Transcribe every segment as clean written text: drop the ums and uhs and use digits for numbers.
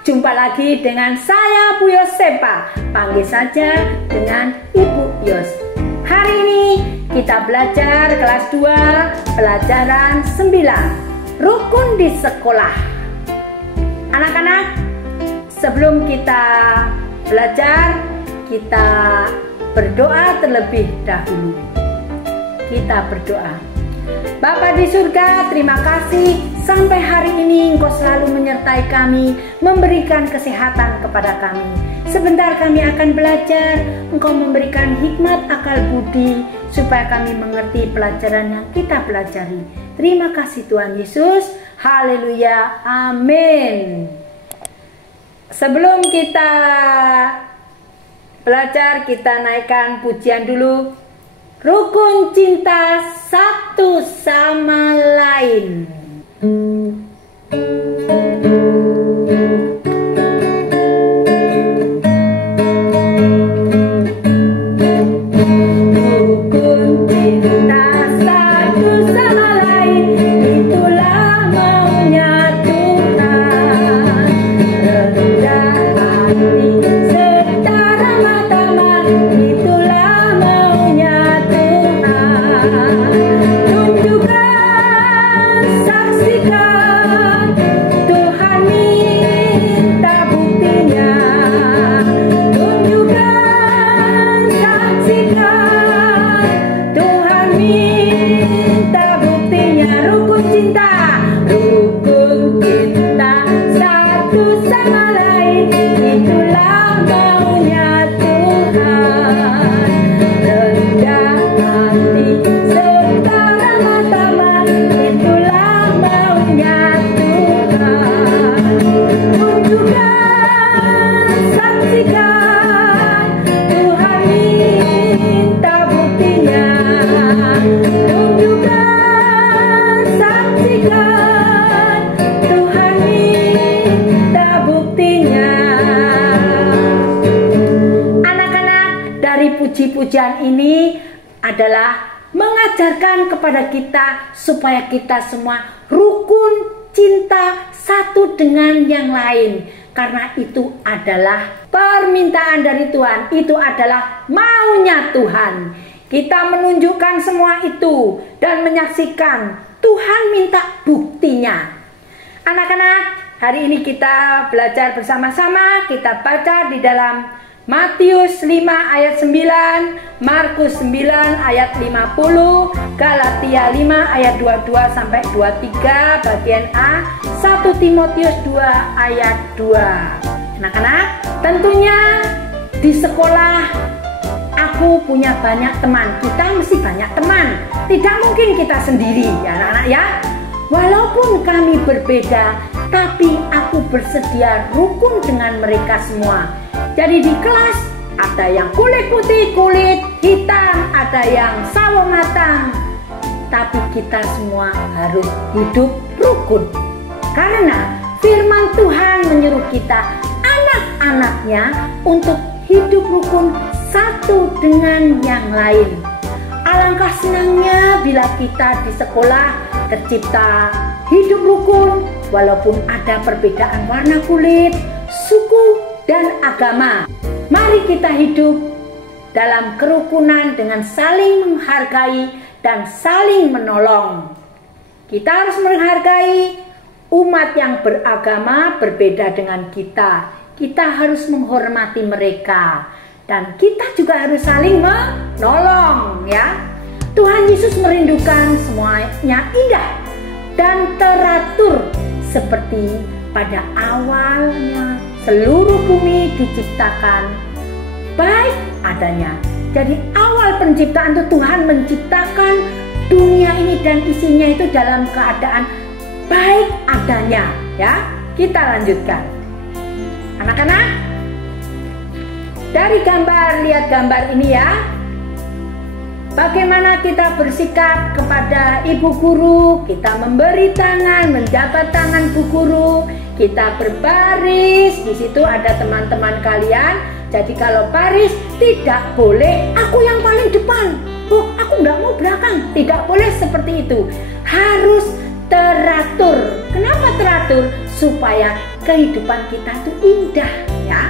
Jumpa lagi dengan saya Bu Yosepa. Panggil saja dengan Ibu Yos. Hari ini kita belajar kelas 2, pelajaran 9, rukun di sekolah. Anak-anak, sebelum kita belajar, kita berdoa terlebih dahulu. Kita berdoa. Bapa di surga, terima kasih sampai hari ini Engkau selalu menyertai kami, memberikan kesehatan kepada kami. Sebentar kami akan belajar, Engkau memberikan hikmat akal budi supaya kami mengerti pelajaran yang kita pelajari. Terima kasih Tuhan Yesus. Haleluya. Amin. Sebelum kita belajar, kita naikkan pujian dulu. Rukun cinta satu sama lain. Rukun cinta satu sama lain, itulah maunya Tuhan. Rendah hati serta ramah tamah, itulah maunya Tuhan. Tunjukkan, saksikan, Tuhan minta buktinya. Tunjukkan, saksikan, Tuhan minta buktinya. Rukun cinta satu sama lain, itulah maunya Tuhan. Rendah hati serta ramah tamah, itulah maunya Tuhan. Tunjukkan, saksikan, Tuhan minta buktinya. Tunjukkan, saksikan, Tuhan minta buktinya. Anak-anak, dari puji-pujian ini adalah mengajarkan kepada kita supaya kita semua rukun cinta satu dengan yang lain. Karena itu adalah permintaan dari Tuhan, itu adalah maunya Tuhan. Kita menunjukkan semua itu dan menyaksikan Tuhan minta buktinya. Anak-anak, hari ini kita belajar bersama-sama. Kita baca di dalam Matius 5 ayat 9, Markus 9 ayat 50, Galatia 5 ayat 22 sampai 23 bagian A, 1 Timotius 2 ayat 2. Anak-anak, tentunya di sekolah aku punya banyak teman. Kita mesti banyak teman. Tidak mungkin kita sendiri ya anak-anak ya. Walaupun kami berbeda, tapi aku bersedia rukun dengan mereka semua. Jadi di kelas ada yang kulit putih, kulit hitam, ada yang sawo matang. Tapi kita semua harus hidup rukun. Karena firman Tuhan menyuruh kita, anak-anaknya, untuk hidup rukun satu dengan yang lain. Alangkah senangnya bila kita di sekolah tercipta hidup rukun, walaupun ada perbedaan warna kulit, suku, dan agama. Mari kita hidup dalam kerukunan dengan saling menghargai dan saling menolong. Kita harus menghargai umat yang beragama berbeda dengan kita. Kita harus menghormati mereka. Dan kita juga harus saling menolong ya. Tuhan Yesus merindukan semuanya indah dan teratur seperti pada awalnya seluruh bumi diciptakan baik adanya. Jadi awal penciptaan itu Tuhan menciptakan dunia ini dan isinya itu dalam keadaan baik adanya ya. Kita lanjutkan. Anak-anak, dari gambar, lihat gambar ini ya. Bagaimana kita bersikap kepada ibu guru, kita memberi tangan, menjabat tangan bu guru, kita berbaris, di situ ada teman-teman kalian. Jadi kalau baris tidak boleh aku yang paling depan, oh aku nggak mau belakang, tidak boleh seperti itu. Harus teratur. Kenapa teratur? supaya kehidupan kita itu indah ya.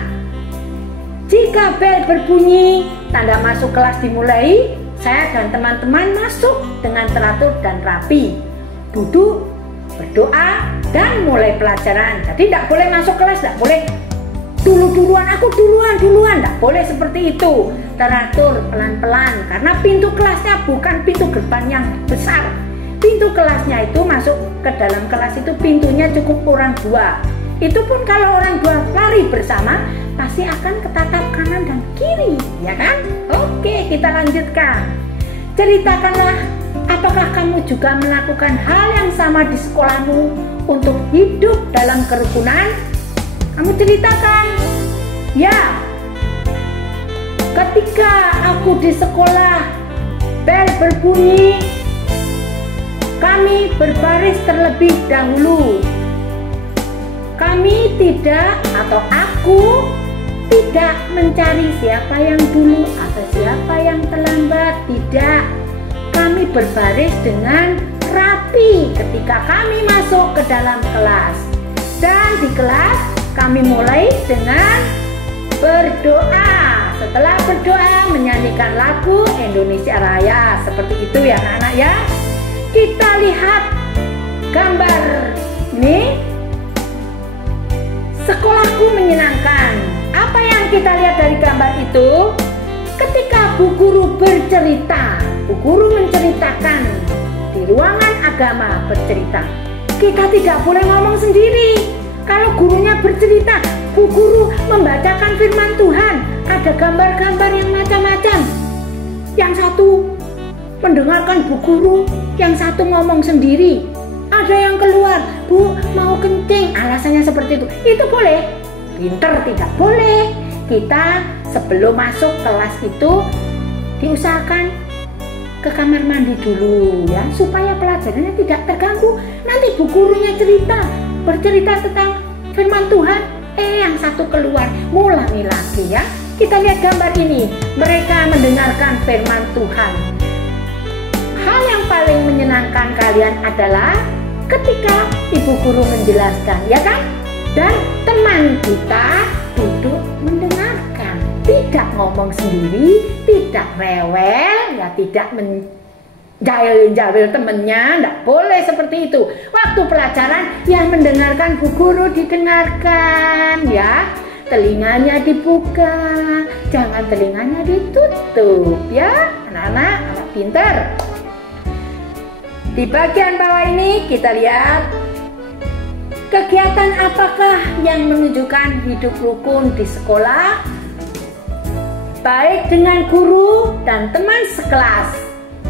Jika bel berbunyi, tanda masuk kelas dimulai. Saya dan teman-teman masuk dengan teratur dan rapi. Duduk, berdoa, dan mulai pelajaran. Jadi tidak boleh masuk kelas, tidak boleh duluan, aku duluan, tidak boleh seperti itu. Teratur, pelan-pelan, karena pintu kelasnya bukan pintu gerbang yang besar. Pintu kelasnya itu masuk ke dalam kelas itu pintunya cukup orang 2. Itu pun kalau orang 2 lari bersama, pasti akan ketatap kanan dan kiri, ya kan? Oke, kita lanjutkan. Ceritakanlah, apakah kamu juga melakukan hal yang sama di sekolahmu untuk hidup dalam kerukunan? Kamu ceritakan. Ya, ketika aku di sekolah, bel berbunyi, kami berbaris terlebih dahulu. Kami tidak, atau aku tidak mencari siapa yang dulu atau siapa yang terlambat. Tidak, kami berbaris dengan rapi ketika kami masuk ke dalam kelas. Dan di kelas kami mulai dengan berdoa. Setelah berdoa, menyanyikan lagu Indonesia Raya. Seperti itu ya anak-anak ya. Kita lihat gambar ini. Sekolahku menyenangkan. Apa yang kita lihat dari gambar itu? Ketika Bu Guru bercerita, Bu Guru menceritakan di ruangan agama bercerita. Kita tidak boleh ngomong sendiri. Kalau gurunya bercerita, Bu Guru membacakan firman Tuhan. Ada gambar-gambar yang macam-macam. Yang satu mendengarkan Bu Guru, yang satu ngomong sendiri. Ada yang keluar, Bu mau kencing, alasannya seperti itu. Itu boleh? Pinter tidak boleh. Kita sebelum masuk kelas itu diusahakan ke kamar mandi dulu ya, supaya pelajarannya tidak terganggu. Nanti Bu gurunya bercerita tentang firman Tuhan, yang satu keluar, ngulangi lagi ya. Kita lihat gambar ini, mereka mendengarkan firman Tuhan. Hal yang paling menyenangkan kalian adalah ketika ibu guru menjelaskan, ya kan? Dan teman kita duduk mendengarkan, tidak ngomong sendiri, tidak rewel, ya tidak menjawil temennya, tidak boleh seperti itu. Waktu pelajaran yang mendengarkan bu guru didengarkan, ya. Telinganya dibuka, jangan telinganya ditutup, ya anak-anak, anak pinter. Di bagian bawah ini kita lihat kegiatan apakah yang menunjukkan hidup rukun di sekolah, baik dengan guru dan teman sekelas.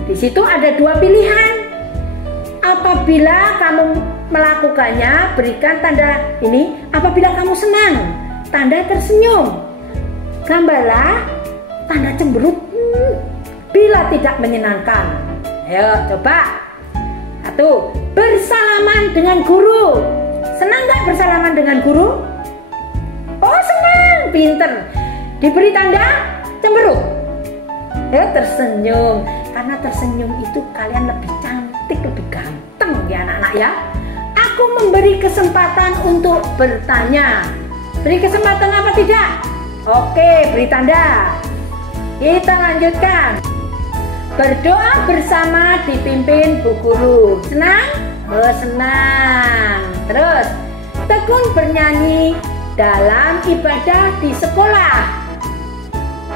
Di situ ada dua pilihan. Apabila kamu melakukannya, berikan tanda ini. Apabila kamu senang, tanda tersenyum. Gambarlah tanda cemberut bila tidak menyenangkan. Ayo coba. Satu, bersalaman dengan guru. Senang gak bersalaman dengan guru? Oh senang, pinter. Diberi tanda cemberut. Ya tersenyum. Karena tersenyum itu kalian lebih cantik, lebih ganteng ya anak-anak ya. Aku memberi kesempatan untuk bertanya. Beri kesempatan apa tidak? Oke, beri tanda. Kita lanjutkan. Berdoa bersama dipimpin bu guru. Senang? Oh senang. Terus, tekun bernyanyi dalam ibadah di sekolah.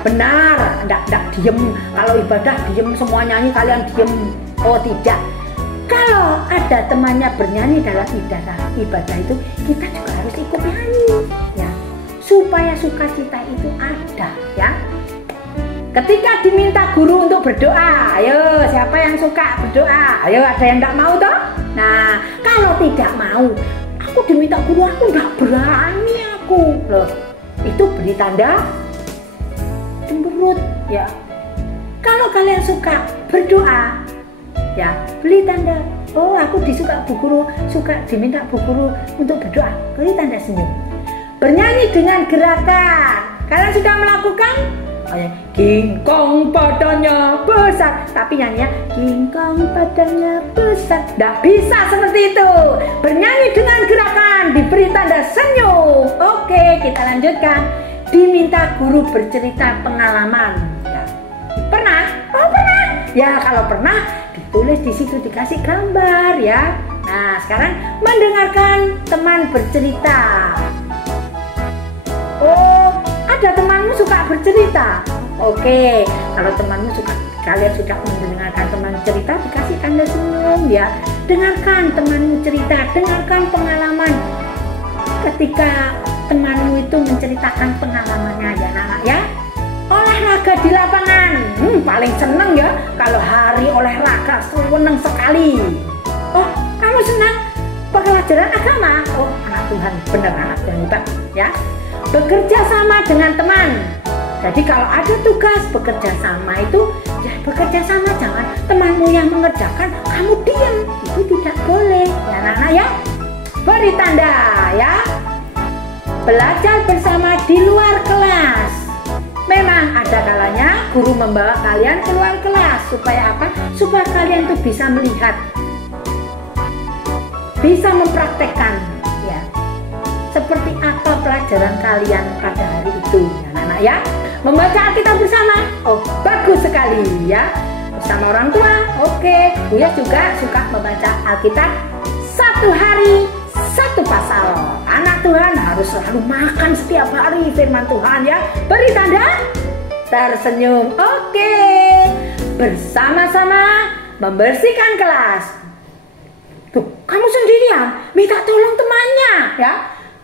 Benar, enggak diem. Kalau ibadah diem, semua nyanyi kalian diem. Oh tidak. Kalau ada temannya bernyanyi dalam ibadah itu, kita juga harus ikut nyanyi, ya, supaya sukacita itu ada, ya. Ketika diminta guru untuk berdoa, ayo siapa yang suka berdoa? Ayo ada yang tidak mau toh? Nah, kalau tidak mau, aku diminta guru, aku tidak berani aku. Loh, itu beri tanda cemberut, ya. Kalau kalian suka berdoa, ya, beri tanda, oh aku disuka bu guru, suka diminta bu guru untuk berdoa, beri tanda senyum. Bernyanyi dengan gerakan, kalian sudah melakukan? Kingkong badannya besar, tapi nyanyinya kingkong badannya besar. Tidak bisa seperti itu. Bernyanyi dengan gerakan, diberi kita lanjutkan. Diminta guru bercerita pengalaman. Ya. Pernah? Oh pernah. Ya kalau pernah ditulis di situ, dikasih gambar ya. Nah sekarang mendengarkan teman bercerita. Oh ada temanmu suka bercerita. Oke, kalau temanmu suka, kalian sudah mendengarkan teman cerita, dikasih tanda senyum ya. Dengarkan temanmu cerita, dengarkan pengalaman ketika temanmu itu menceritakan pengalamannya ya anak ya. Olahraga di lapangan, paling seneng ya kalau hari olahraga, seneng sekali. Oh kamu senang pelajaran agama? Oh anak Tuhan, benar anak Tuhan juga ya. Bekerja sama dengan teman. Jadi kalau ada tugas bekerja sama itu ya bekerja sama, jangan temanmu yang mengerjakan kamu diam, itu tidak boleh ya anak-anak ya. Beri tanda ya. Belajar bersama di luar kelas. Memang ada kalanya guru membawa kalian keluar kelas supaya apa? Supaya kalian tuh bisa melihat, bisa mempraktekkan ya. Seperti apa pelajaran kalian pada hari itu ya anak-anak ya. Membaca Alkitab bersama. Oh, bagus sekali ya. Bersama orang tua. Oke, Buya juga suka membaca Alkitab satu hari satu pasal. Anak Tuhan harus selalu makan setiap hari firman Tuhan ya. Beri tanda tersenyum. Oke. Bersama-sama membersihkan kelas. Tuh, kamu sendirian minta tolong temannya ya.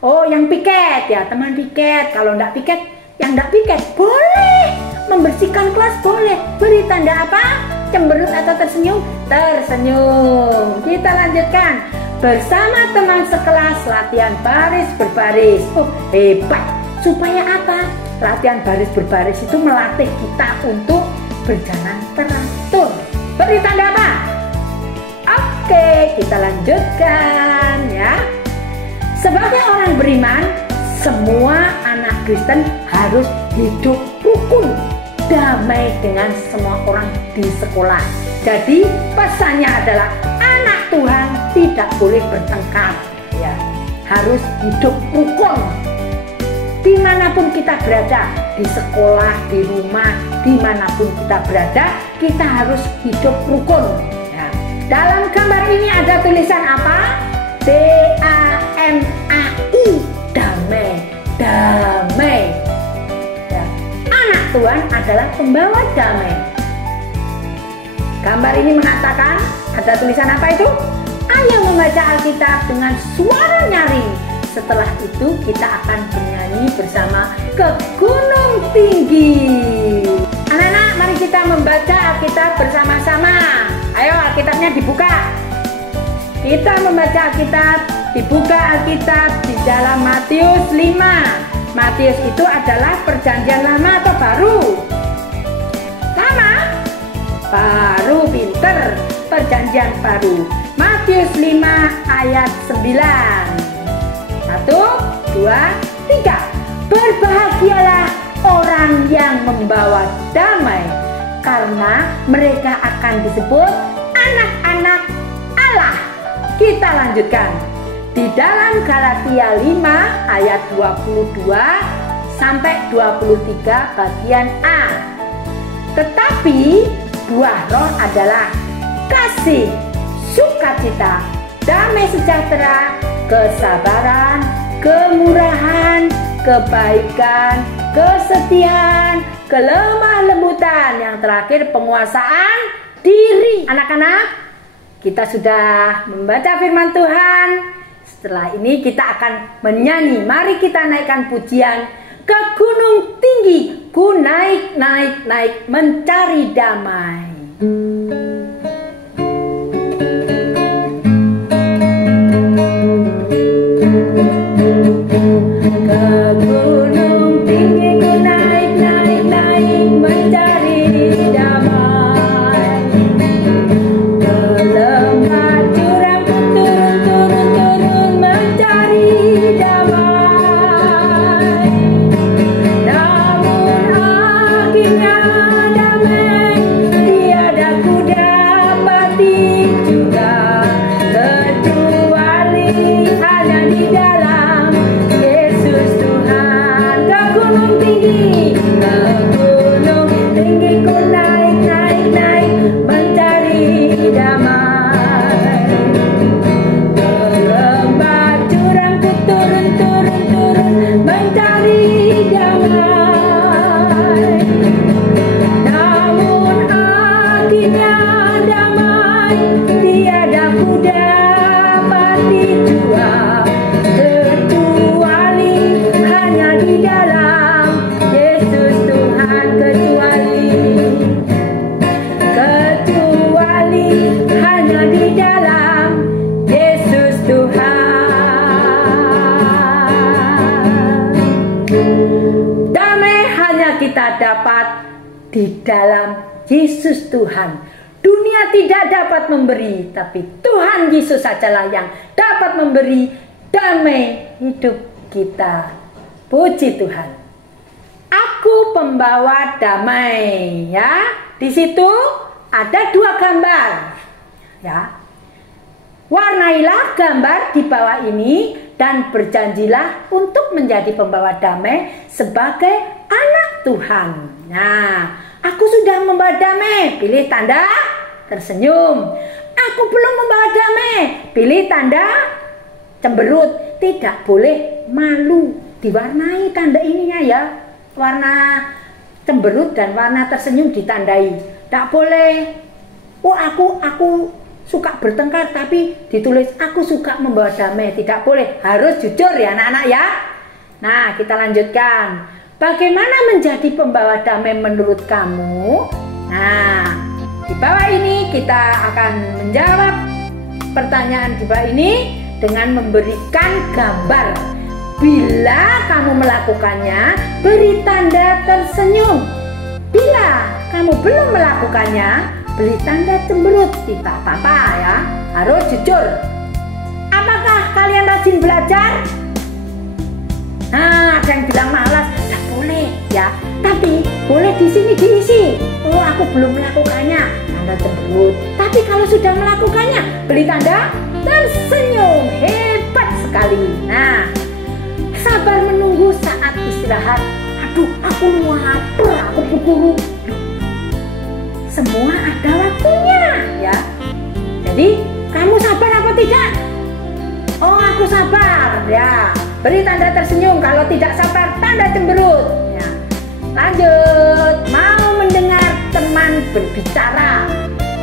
Oh, yang piket ya, teman piket. Kalau enggak piket, yang enggak piket boleh. Membersihkan kelas boleh. Beri tanda apa? Cemberut atau tersenyum? Tersenyum. Kita lanjutkan. Bersama teman sekelas latihan baris berbaris. Oh hebat. Supaya apa? Latihan baris berbaris itu melatih kita untuk berjalan teratur. Beri tanda apa? Oke, kita lanjutkan ya. Sebagai orang beriman, semua anak Kristen harus hidup rukun, damai dengan semua orang di sekolah. Jadi pesannya adalah anak Tuhan tidak boleh bertengkar ya. Harus hidup rukun. Dimanapun kita berada, di sekolah, di rumah, dimanapun kita berada, kita harus hidup rukun ya. Dalam gambar ini ada tulisan apa? D-A-M-A-I, damai, damai ya. Anak Tuhan adalah pembawa damai. Gambar ini mengatakan, ada tulisan apa itu? Ayo membaca Alkitab dengan suara nyaring. Setelah itu kita akan bernyanyi bersama ke gunung tinggi. Anak-anak, mari kita membaca Alkitab bersama-sama. Ayo Alkitabnya dibuka. Kita membaca Alkitab, dibuka Alkitab di dalam Matius 5. Matius itu adalah perjanjian lama atau baru? Lama? Baru, pinter. Perjanjian baru. Matius 5 ayat 9. 1, 2, 3. Berbahagialah orang yang membawa damai, karena mereka akan disebut anak-anak Allah. Kita lanjutkan. Di dalam Galatia 5 ayat 22 sampai 23 bagian A. Tetapi buah roh adalah kasih, sukacita, damai sejahtera, kesabaran, kemurahan, kebaikan, kesetiaan, kelemah lembutan, yang terakhir penguasaan diri. Anak-anak, kita sudah membaca firman Tuhan. Setelah ini kita akan menyanyi. Mari kita naikkan pujian ke gunung tinggi. Ku naik, naik, naik mencari damai. Hanya di dalam kita dapat di dalam Yesus Tuhan. Dunia tidak dapat memberi, tapi Tuhan Yesus sajalah yang dapat memberi damai hidup kita. Puji Tuhan. Aku pembawa damai, ya. Di situ ada 2 gambar, ya. Warnailah gambar di bawah ini dan berjanjilah untuk menjadi pembawa damai sebagai anak Tuhan. Nah, aku sudah membawa damai, pilih tanda tersenyum. Aku belum membawa damai, pilih tanda cemberut. Tidak boleh malu, diwarnai tanda ininya ya. Warna cemberut dan warna tersenyum ditandai. Tidak boleh, oh aku suka bertengkar tapi ditulis aku suka membawa damai. Tidak boleh, harus jujur ya anak-anak ya. Nah, kita lanjutkan. Bagaimana menjadi pembawa damai menurut kamu? Nah, di bawah ini kita akan menjawab pertanyaan di bawah ini dengan memberikan gambar. Bila kamu melakukannya, beri tanda tersenyum. Bila kamu belum melakukannya, beri tanda cemberut. Tidak apa-apa ya, harus jujur. Apakah kalian rajin belajar? Nah, ada yang bilang malas, tidak boleh ya. Tapi boleh di sini diisi. Oh, aku belum melakukannya, tanda cemberut. Tapi kalau sudah melakukannya, beri tanda tersenyum. Hebat sekali. Nah, sabar menunggu saat istirahat. Aduh, aku lapar, aku berburu. Semua ada waktunya ya. Jadi kamu sabar apa tidak? Oh, aku sabar ya. Beri tanda tersenyum. Kalau tidak sabar, tanda cemberut ya. Lanjut. Mau mendengar teman berbicara.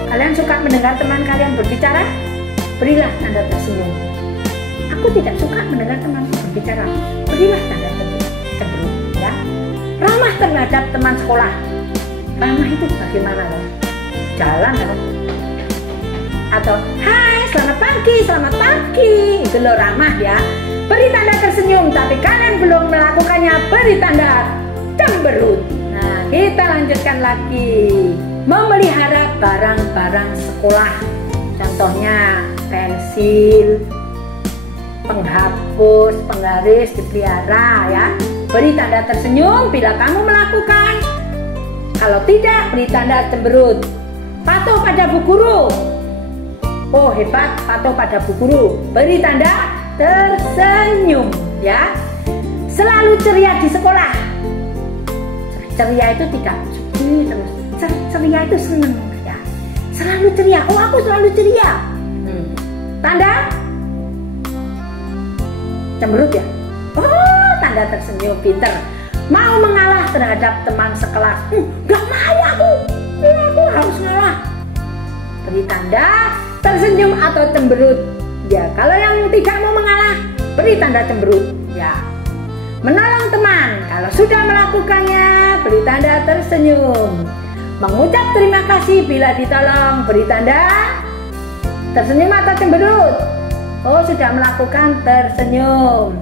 Kalian suka mendengar teman kalian berbicara? Berilah tanda tersenyum. Aku tidak suka mendengar teman berbicara. Berilah tanda cemberut ya. Ramah terhadap teman sekolah. Ramah itu bagaimana loh? Jalan kan? Atau hai selamat pagi, itu loh ramah ya. Beri tanda tersenyum. Tapi kalian belum melakukannya, beri tanda cemberut. Nah, kita lanjutkan lagi. Memelihara barang-barang sekolah. Contohnya pensil, penghapus, penggaris dipelihara ya. Beri tanda tersenyum bila kamu melakukan. Kalau tidak, beri tanda cemberut. Patuh pada bu guru. Oh hebat, patuh pada bu guru. Beri tanda tersenyum ya. Selalu ceria di sekolah. Ceria itu tidak sedih terus. Ceria itu senang ya. Selalu ceria. Oh, aku selalu ceria. Tanda cemberut ya. Oh, tanda tersenyum, pinter. Mau mengalah terhadap teman sekelas. Gak mau aku harus ngalah. Beri tanda tersenyum atau cemberut. Ya, kalau yang tidak mau mengalah, beri tanda cemberut. Ya. Menolong teman. Kalau sudah melakukannya, beri tanda tersenyum. Mengucap terima kasih bila ditolong, beri tanda tersenyum atau cemberut. Oh, sudah melakukan, tersenyum.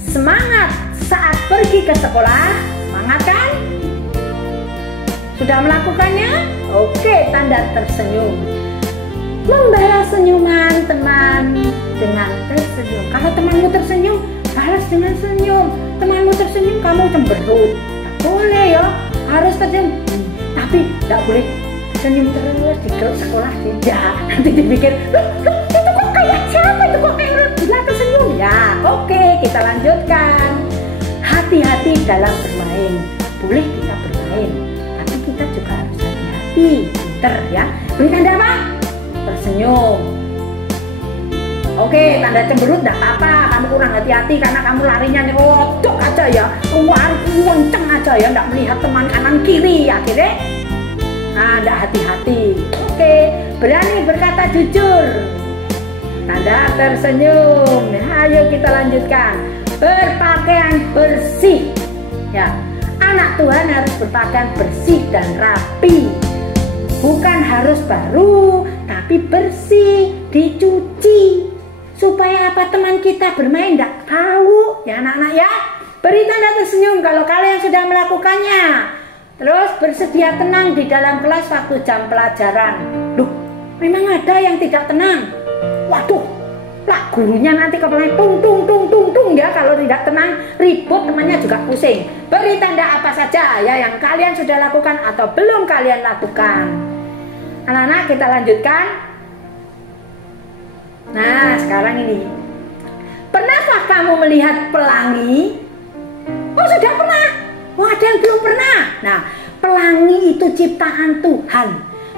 Semangat saat pergi ke sekolah. Semangat kan? Sudah melakukannya? Oke, tanda tersenyum. Membalas senyuman teman dengan tersenyum. Kalau temanmu tersenyum, balas dengan senyum. Temanmu tersenyum, kamu cemberut. Tidak boleh ya, harus tersenyum. Tapi tidak boleh senyum terus di sekolah. Tidak, nanti dipikir, itu kok kayak siapa? Itu kok kayak bila tersenyum? Ya, oke, kita lanjutkan. Hati-hati dalam bermain. Boleh kita bermain, tapi kita juga harus hati-hati. Pinter ya. Beri tanda apa? Tersenyum. Oke, tanda cemberut tidak apa-apa. Kamu kurang hati-hati karena kamu larinya nyerocok aja ya. Kenceng aja ya, tidak melihat teman kanan kiri. Akhirnya tidak hati-hati. Oke, berani berkata jujur. Tanda tersenyum. Nah, ayo kita lanjutkan. Berpakaian bersih. Ya, anak Tuhan harus berpakaian bersih dan rapi. Bukan harus baru, tapi bersih, dicuci. Supaya apa, teman kita bermain tidak tahu ya anak-anak ya. Beri tanda tersenyum kalau kalian sudah melakukannya. Terus bersedia tenang di dalam kelas waktu jam pelajaran. Loh, memang ada yang tidak tenang. Waduh, lah gurunya nanti kepalanya tung tung tung tung tung ya, kalau tidak tenang ribut, temannya juga pusing. Beri tanda apa saja ya yang kalian sudah lakukan atau belum kalian lakukan. Anak-anak, kita lanjutkan. Nah, sekarang ini. Pernahkah kamu melihat pelangi? Oh, sudah pernah. Oh, ada yang belum pernah. Nah, pelangi itu ciptaan Tuhan.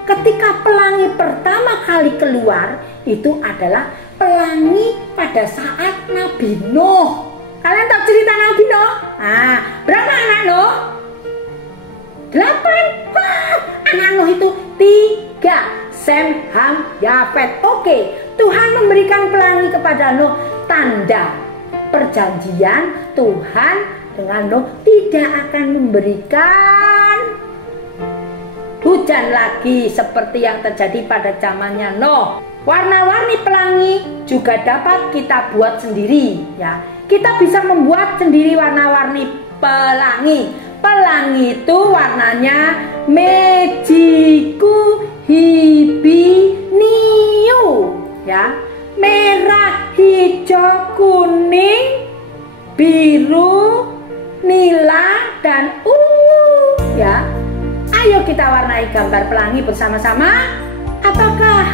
Ketika pelangi pertama kali keluar, itu adalah pelangi pada saat Nabi Nuh. Kalian tahu cerita Nabi Nuh? Nah, berapa anak Nuh? 8. Wah, anak Nuh itu 3. Sem, Ham, Yafet. Oke, Tuhan memberikan pelangi kepada Nuh, tanda perjanjian Tuhan dengan Nuh tidak akan memberikan hujan lagi seperti yang terjadi pada zamannya Nuh. Warna-warni pelangi juga dapat kita buat sendiri ya. Kita bisa membuat sendiri warna-warni pelangi. Pelangi itu warnanya Mejiku Hibiniu ya. Merah, hijau, kuning, biru, nila, dan ungu ya. Ayo kita warnai gambar pelangi bersama-sama. Apakah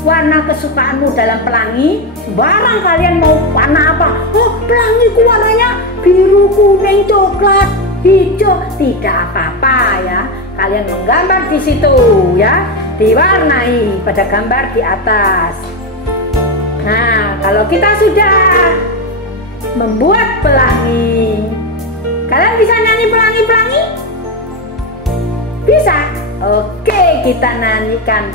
warna kesukaanmu dalam pelangi? Barang kalian mau warna apa? Oh, pelangiku warnanya biru, kuning, coklat, hijau. Tidak apa-apa ya. Kalian menggambar di situ ya. Diwarnai pada gambar di atas. Nah, kalau kita sudah membuat pelangi, kalian bisa nyanyi pelangi-pelangi? Bisa? Oke, kita nyanyikan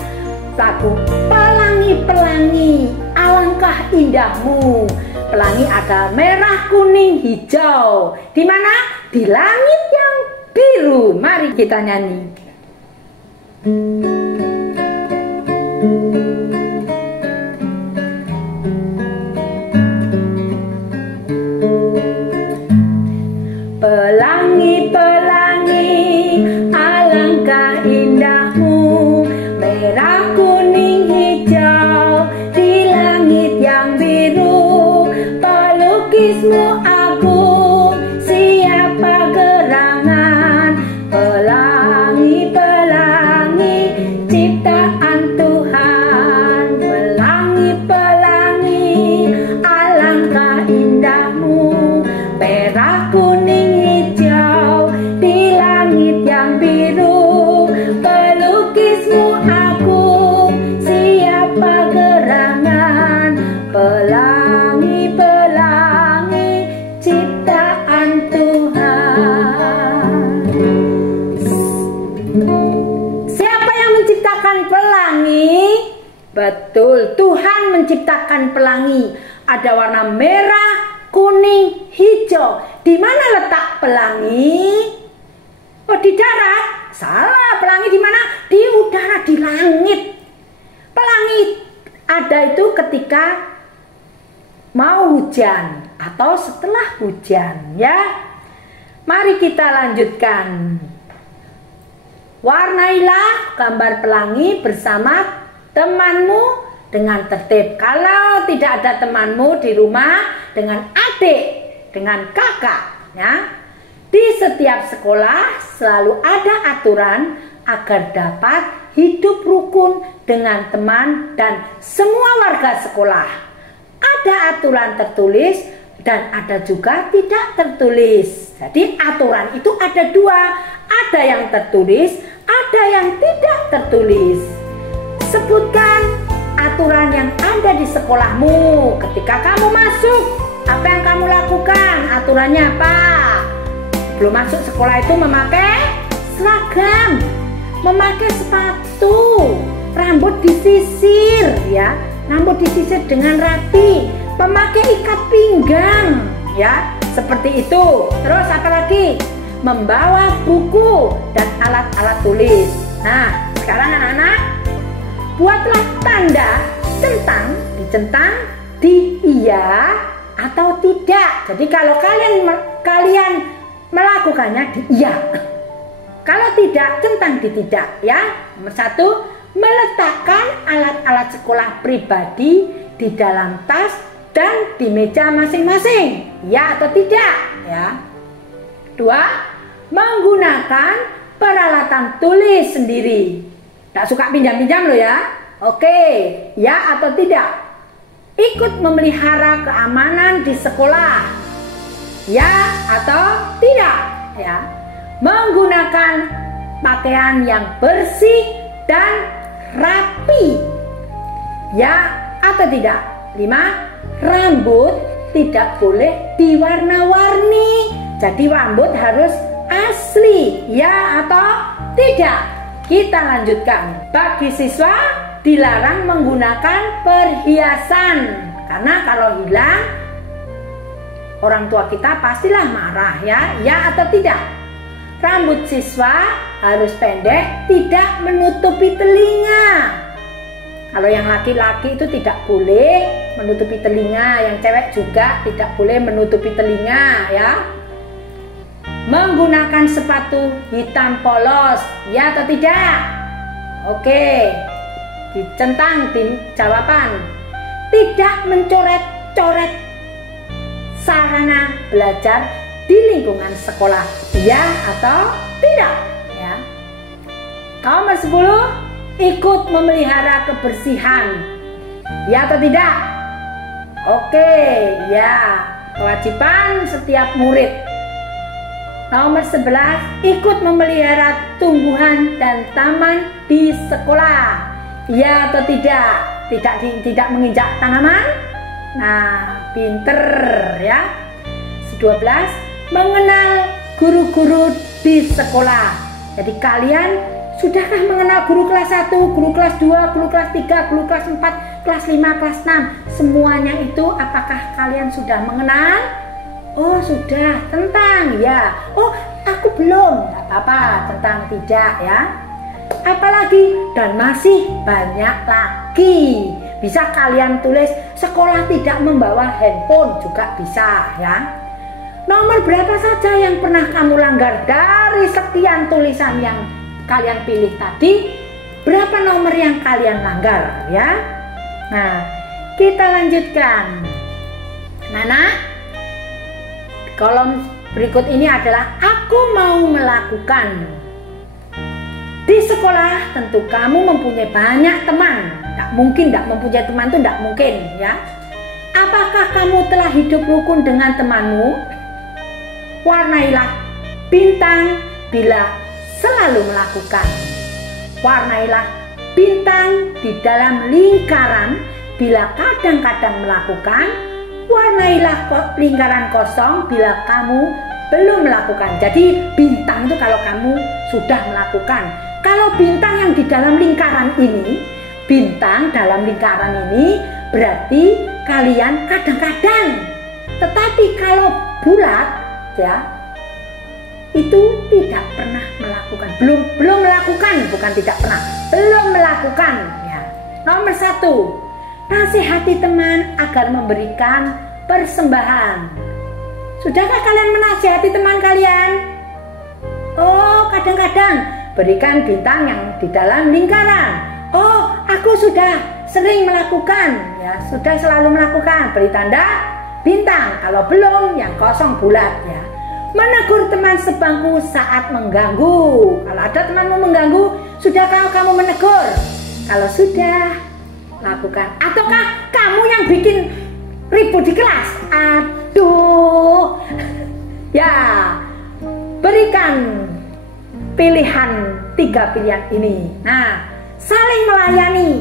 lagu Pelangi-pelangi, alangkah indahmu. Pelangi ada merah, kuning, hijau. Di mana? Di langit yang biru. Mari kita nyanyi. Pelangi-pelangi, alangkah indahmu. Merah, kuning, hijau, di langit yang biru. Pelukismu agung, siapa gerangan. Pelangi-pelangi, ciptaan Tuhan. Pelangi-pelangi, alangkah indahmu. Merah, kuning, hijau, di langit yang biru. Pelukismu agung, siapa gerangan. Pelangi-pelangi, ciptaan Tuhan. Siapa yang menciptakan pelangi? Betul, Tuhan menciptakan pelangi. Ada warna merah, kuning, hijau. Di mana letak pelangi? Oh, di darat? Salah, pelangi di mana? Di udara, di langit. Pelangi ada itu ketika mau hujan atau setelah hujan ya. Mari kita lanjutkan. Warnailah gambar pelangi bersama temanmu dengan tertib. Kalau tidak ada temanmu di rumah, dengan adik, dengan kakak ya. Di setiap sekolah selalu ada aturan agar dapat hidup rukun dengan teman dan semua warga sekolah. Ada aturan tertulis dan ada juga tidak tertulis. Jadi aturan itu ada 2, ada yang tertulis, ada yang tidak tertulis. Sebutkan aturan yang ada di sekolahmu. Ketika kamu masuk, apa yang kamu lakukan? Aturannya apa? Belum masuk sekolah itu memakai seragam, memakai sepatu, rambut disisir ya, rambut disisir dengan rapi, memakai ikat pinggang ya, seperti itu. Terus apa lagi? Membawa buku dan alat-alat tulis. Nah, sekarang anak-anak, buatlah tanda dicentang di iya atau tidak. Jadi kalau kalian melakukannya di iya, Kalau tidak, centang di tidak ya. Nomor 1, meletakkan alat-alat sekolah pribadi di dalam tas dan di meja masing-masing. Ya atau tidak ya. 2, menggunakan peralatan tulis sendiri. Tak suka pinjam-pinjam lo ya. Oke, ya atau tidak? Ikut memelihara keamanan di sekolah. Ya atau tidak ya. Menggunakan pakaian yang bersih dan rapi. Ya atau tidak? 5, rambut tidak boleh diwarna-warni. Jadi rambut harus asli. Ya atau tidak? Kita lanjutkan. Bagi siswa dilarang menggunakan perhiasan. Karena kalau hilang, orang tua kita pastilah marah ya. Ya atau tidak? Rambut siswa harus pendek, tidak menutupi telinga. Kalau yang laki-laki itu tidak boleh menutupi telinga, yang cewek juga tidak boleh menutupi telinga ya. Menggunakan sepatu hitam polos, ya atau tidak? Oke, dicentang di jawaban. Tidak mencoret-coret sarana belajar di lingkungan sekolah, ya atau tidak ya. Nomor 10, ikut memelihara kebersihan, ya atau tidak? Oke ya, kewajiban setiap murid. Nomor 11, ikut memelihara tumbuhan dan taman di sekolah, ya atau tidak? Tidak menginjak tanaman. Nah, pinter ya. 12, mengenal guru-guru di sekolah. Jadi kalian sudahkah mengenal guru kelas 1, guru kelas 2, guru kelas 3, guru kelas 4, kelas 5, kelas 6? Semuanya itu apakah kalian sudah mengenal? Oh sudah, tentang ya. Oh aku belum, nggak apa-apa, tentang tidak ya. Apalagi dan masih banyak lagi. Bisa kalian tulis sekolah tidak membawa handphone juga bisa ya. Nomor berapa saja yang pernah kamu langgar dari sekian tulisan yang kalian pilih tadi? Berapa nomor yang kalian langgar ya? Nah, kita lanjutkan. Nana, kolom berikut ini adalah aku mau melakukan. Di sekolah tentu kamu mempunyai banyak teman. Tidak mempunyai teman itu tidak mungkin ya. Apakah kamu telah hidup rukun dengan temanmu? Warnailah bintang bila selalu melakukan. Warnailah bintang di dalam lingkaran bila kadang-kadang melakukan. Warnailah lingkaran kosong bila kamu belum melakukan. Jadi bintang itu kalau kamu sudah melakukan. Kalau bintang yang di dalam lingkaran ini, bintang dalam lingkaran ini berarti kalian kadang-kadang. Tetapi kalau bulat ya, itu tidak pernah melakukan, belum melakukan, bukan tidak pernah, belum melakukan ya. Nomor 1, nasihati teman agar memberikan persembahan. Sudahkah kalian menasihati teman kalian? Oh kadang-kadang, berikan bintang yang di dalam lingkaran. Oh aku sudah sering melakukan ya, sudah selalu melakukan, beri tanda bintang. Kalau belum, yang kosong bulat ya. Menegur teman sebangku saat mengganggu. Kalau ada temanmu mengganggu, sudahkah kamu menegur? Kalau sudah, lakukan. Ataukah kamu yang bikin ribut di kelas? Aduh ya, berikan pilihan 3 pilihan ini. Nah, saling melayani.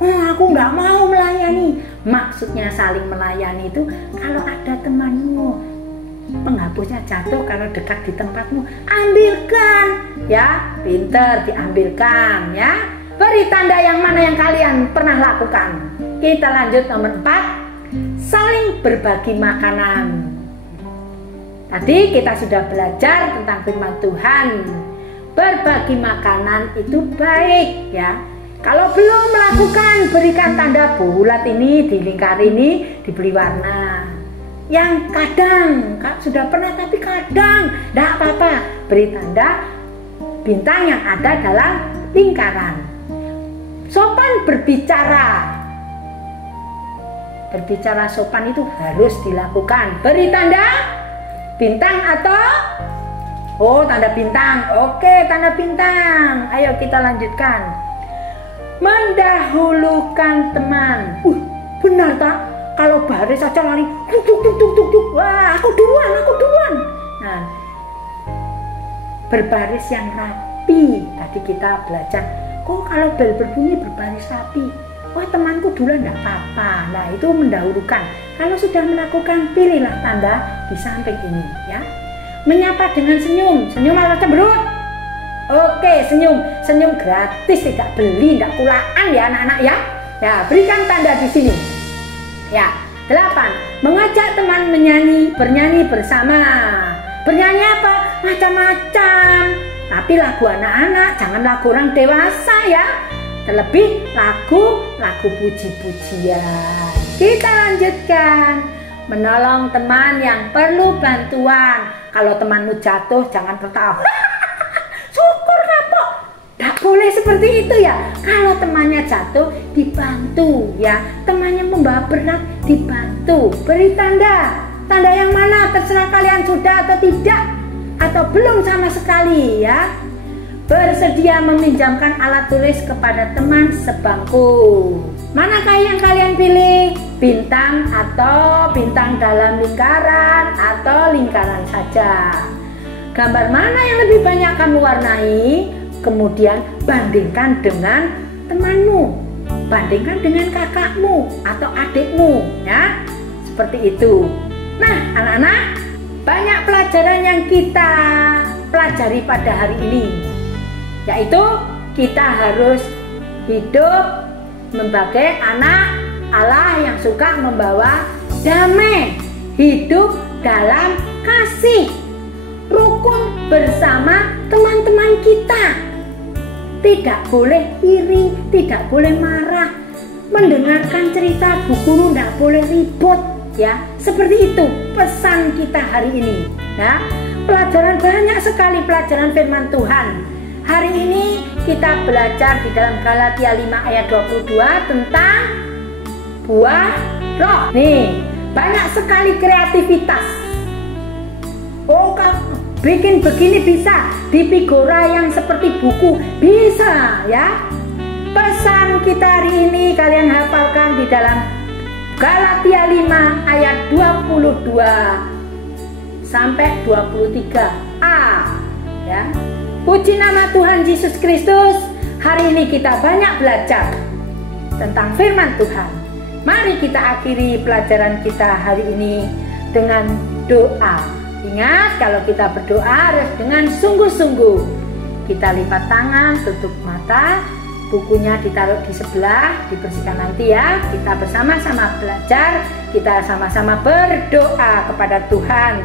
Oh aku nggak mau melayani. Maksudnya saling melayani itu kalau ada temanmu penghapusnya jatuh kalau dekat di tempatmu, ambilkan ya, pinter diambilkan ya. Beri tanda yang mana yang kalian pernah lakukan. Kita lanjut nomor 4, saling berbagi makanan. Tadi kita sudah belajar tentang firman Tuhan. Berbagi makanan itu baik ya. Kalau belum melakukan, berikan tanda bulat ini, di lingkar ini, diberi warna. Yang kadang sudah pernah tapi kadang, tidak apa-apa, beri tanda bintang yang ada dalam lingkaran. Sopan berbicara. Berbicara sopan itu harus dilakukan. Beri tanda bintang atau tanda bintang. Oke, tanda bintang. Ayo kita lanjutkan. Mendahulukan teman. Benar tak? Kalau baris saja lari, tuk. Wah, aku duluan. Nah, berbaris yang rapi. Tadi kita belajar. Kok kalau bel berbunyi berbaris rapi? Wah, temanku duluan enggak apa-apa. Nah, itu mendahulukan. Kalau sudah melakukan, pilihlah tanda di samping ini, ya. Menyapa dengan senyum. Senyum atau cemberut? Oke, senyum gratis, tidak beli, tidak kulaan ya anak-anak ya. Ya, berikan tanda di sini. Ya, 8. Mengajak teman bernyanyi bersama. Bernyanyi apa? Macam-macam. Tapi lagu anak-anak, jangan lagu orang dewasa ya. Terlebih lagu puji-pujian. Kita lanjutkan. Menolong teman yang perlu bantuan. Kalau temanmu jatuh, jangan tertawa. Syukur kapok. Tidak boleh seperti itu ya. Kalau temannya jatuh, dibantu ya. Temannya membawa berat, dibantu. Beri tanda. Tanda yang mana? Terserah kalian sudah atau tidak, atau belum sama sekali ya. Bersedia meminjamkan alat tulis kepada teman sebangku. Manakah yang kalian pilih? Bintang atau bintang dalam lingkaran atau lingkaran saja? Gambar mana yang lebih banyak kamu warnai? Kemudian bandingkan dengan temanmu, bandingkan dengan kakakmu atau adikmu ya. Seperti itu. Nah, anak-anak, banyak pelajaran yang kita pelajari pada hari ini, yaitu kita harus hidup sebagai anak Allah yang suka membawa damai, hidup dalam kasih, rukun bersama teman-teman kita. Tidak boleh iri, tidak boleh marah, mendengarkan cerita bu guru tidak boleh ribut ya. Seperti itu pesan kita hari ini ya. Pelajaran banyak sekali, pelajaran firman Tuhan. Hari ini kita belajar di dalam Galatia 5 ayat 22 tentang buah roh. Nih, banyak sekali kreativitas. Bikin begini bisa, di figura yang seperti buku bisa ya. Pesan kita hari ini kalian hafalkan di dalam Galatia 5 ayat 22 sampai 23a ya. Puji nama Tuhan Yesus Kristus. Hari ini kita banyak belajar tentang firman Tuhan. Mari kita akhiri pelajaran kita hari ini dengan doa. Ingat, kalau kita berdoa harus dengan sungguh-sungguh. Kita lipat tangan, tutup mata, bukunya ditaruh di sebelah, dibersihkan nanti ya. Kita bersama-sama belajar, kita sama-sama berdoa kepada Tuhan.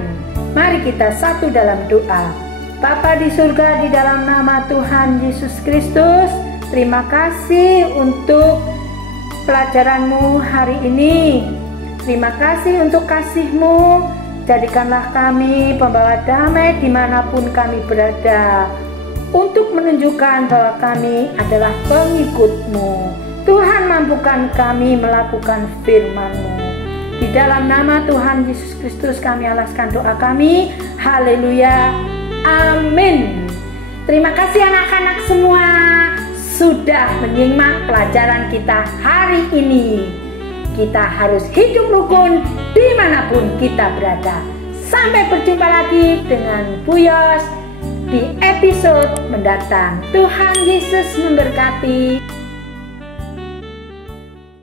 Mari kita satu dalam doa. Bapa di surga, di dalam nama Tuhan Yesus Kristus, terima kasih untuk pelajaran-Mu hari ini. Terima kasih untuk kasih-Mu. Jadikanlah kami pembawa damai dimanapun kami berada, untuk menunjukkan bahwa kami adalah pengikut-Mu. Tuhan, mampukan kami melakukan firman-Mu. Di dalam nama Tuhan Yesus Kristus kami alaskan doa kami. Haleluya. Amin. Terima kasih anak-anak semua sudah menyimak pelajaran kita hari ini. Kita harus hidup rukun dimanapun kita berada. Sampai berjumpa lagi dengan Bu Yos di episode mendatang. Tuhan Yesus memberkati.